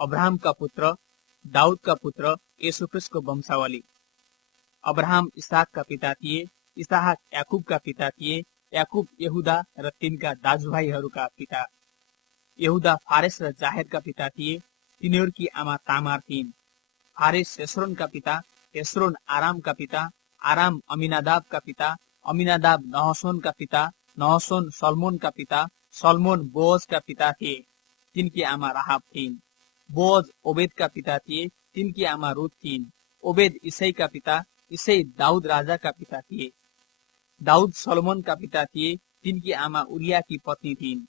Abraham का पुत्र, दाऊद का पुत्र, यीशु ख्रीष्ट को वंशावली। अब्राहम इसहाक का पिता थिए, इसहाक याकूब का पिता थिए, याकूब यहूदा र तिनका दाजुभाइहरूका पिता। यहूदा फारेस र जाहेर का पिता थिए, तिनीहरूकी आमा तामार थिइन्। फारेस हेस्रोन का पिता, हेस्रोन आराम का पिता, आराम अमिनादाब का पिता, अमिनादाब नहसोन का पिता, नहसोन सलमोन का पिता, सलमोन बोअज का पिता थिए, तिनकी आमा राहाब थिइन्। बोअज ओबेद का पिता थिए, तिनकी आमा रुथ थिइन्। ओबेद इसै का पिता, इसै दाऊद राजा का पिता थिए। दाऊद सलोमन का पिता थिए, तिनकी आमा उरिया की पत्नी थिइन्।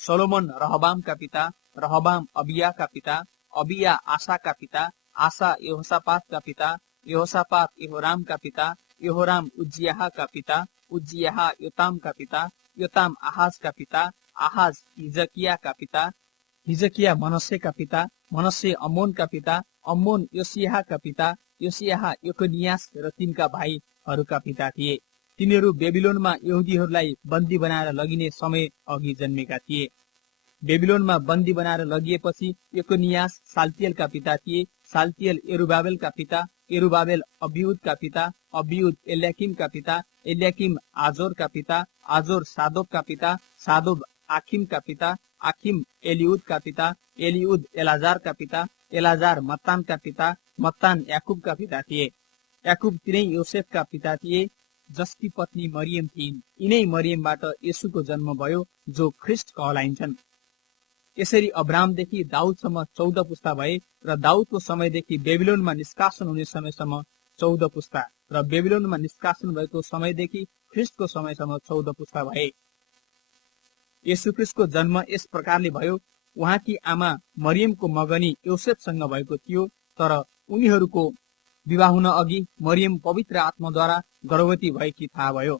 सोलोमन रहबाम का पिता, रहबाम अबिया का पिता, अबिया आशा का पिता, आशा यहोशापात का पिता, यहोशापात यहोराम का पिता, यहोराम उज्जियाह का पिता, उज्जियाह योताम का पिता, योताम आहाज का पिता, आहाज हिजकिया का पिता, हिजकिया मनस्से का पिता, मनस्से अम्मोन का पिता, अम्मोन योसियाह का पिता, योसियाह यकोनियास र तिनका भाइहरूका पिता थिए। तिनीहरू बेबिलोनमा यहुदीहरूलाई बन्दी बनाएर लगिने समय अघि जन्मेका थिए। बेबिलोनमा बन्दी बनाएर लगिएपछि यकोनियास साल्तियलका पिता थिए, साल्तियल यरुबाबेल का पिता, यरुबाबेल अबिउद का पिता, अबिउद एल्याकिम का पिता, एल्याकिम आजोर का पिता, आजोर सादोक का पिता, सादोक आखिम का पिता, आखिम एलिउद का पिता, एलिउद एलाजार का पिता, एलाजार मत्तान का पिता, मत्तान याकूब का पिता थिए। याकूब तिनै योसेफ का पिता थिए, जसकी पत्नी मरियम थिइन्। यिनै मरियमबाट येशूको जन्म भयो, जो ख्रिस्ट कहलाइन्छन्। यसरी अब्राहमदेखि दाऊदसम्म 14 पुस्ता भए र दाऊदको समयदेखि बेबिलोनमा निष्कासन हुने समयसम्म 14 पुस्ता र बेबिलोनमा निष्कासन भएको समयदेखि ख्रिस्टको समयसम्म 14 पुस्ता भए। येशू ख्रिस्टको जन्म यस प्रकारले भयो। उहाँकी आमा मरियमको मगनी योसेफसँग भएको थियो, तर उनीहरूको विवाह हुन अघि मरियम पवित्र आत्माद्वारा गर्भवती भएकी थाहा भयो।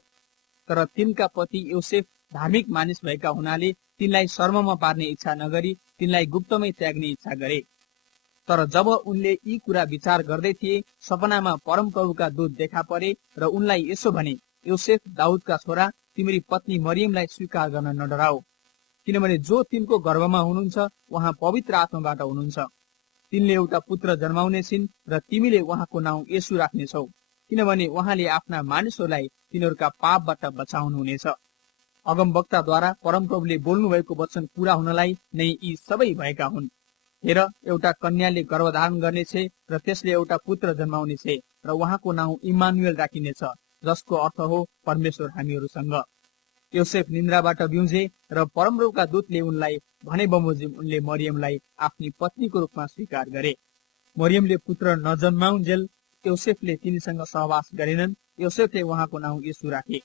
तर तिनका पति योसेफ धार्मिक मानिस भएका हुनाले तिनलाई शर्ममा पार्ने इच्छा नगरी तिनलाई गुप्तमै त्याग्ने इच्छा गरे। तर जब उनले यी कुरा विचार गर्दै थिए, सपनामा परमप्रभुका दूत देखा परे र उनलाई यसो भने, योसेफ दाऊदका छोरा, तिमीरी पत्नी मरियमलाई स्वीकार गर्न नडराऊ, किनभने जो तिनको गर्भमा हुनुहुन्छ उहाँ पवित्र आत्माबाट हुनुहुन्छ। तिनले एउटा पुत्र जन्माउने छिन् र तिमीले उहाँको नाउँ येशू राख्नेछौ, किनभने उहाँले आफ्ना मानिसहरूलाई तिनीहरूका पापबाट बचाउनु हुनेछ। अगमवक्ताद्वारा परमप्रभुले बोल्नु भएको वचन पूरा हुनलाई नै यी सबै भएका हुन्। हेर, एउटा कन्याले गर्भधारण गर्नेछ र त्यसले एउटा पुत्र जन्माउनेछ र उहाँको नाउँ इम्मानुएल राखिनेछ, जसको अर्थ हो परमेश्वर हामीहरूसँग। योसेफ निन्द्राबाट बिउजे र परमप्रभुका दूतले उनलाई भने बमोजिम उनले मरियमलाई आफ्नी पत्नीको रूपमा स्वीकार गरे। मरियमले पुत्र नजन्माउन्जेल योसेफले तिनीसँग सहवास गरेनन्। योसेफले उहाँको नाउँ येशू राखे।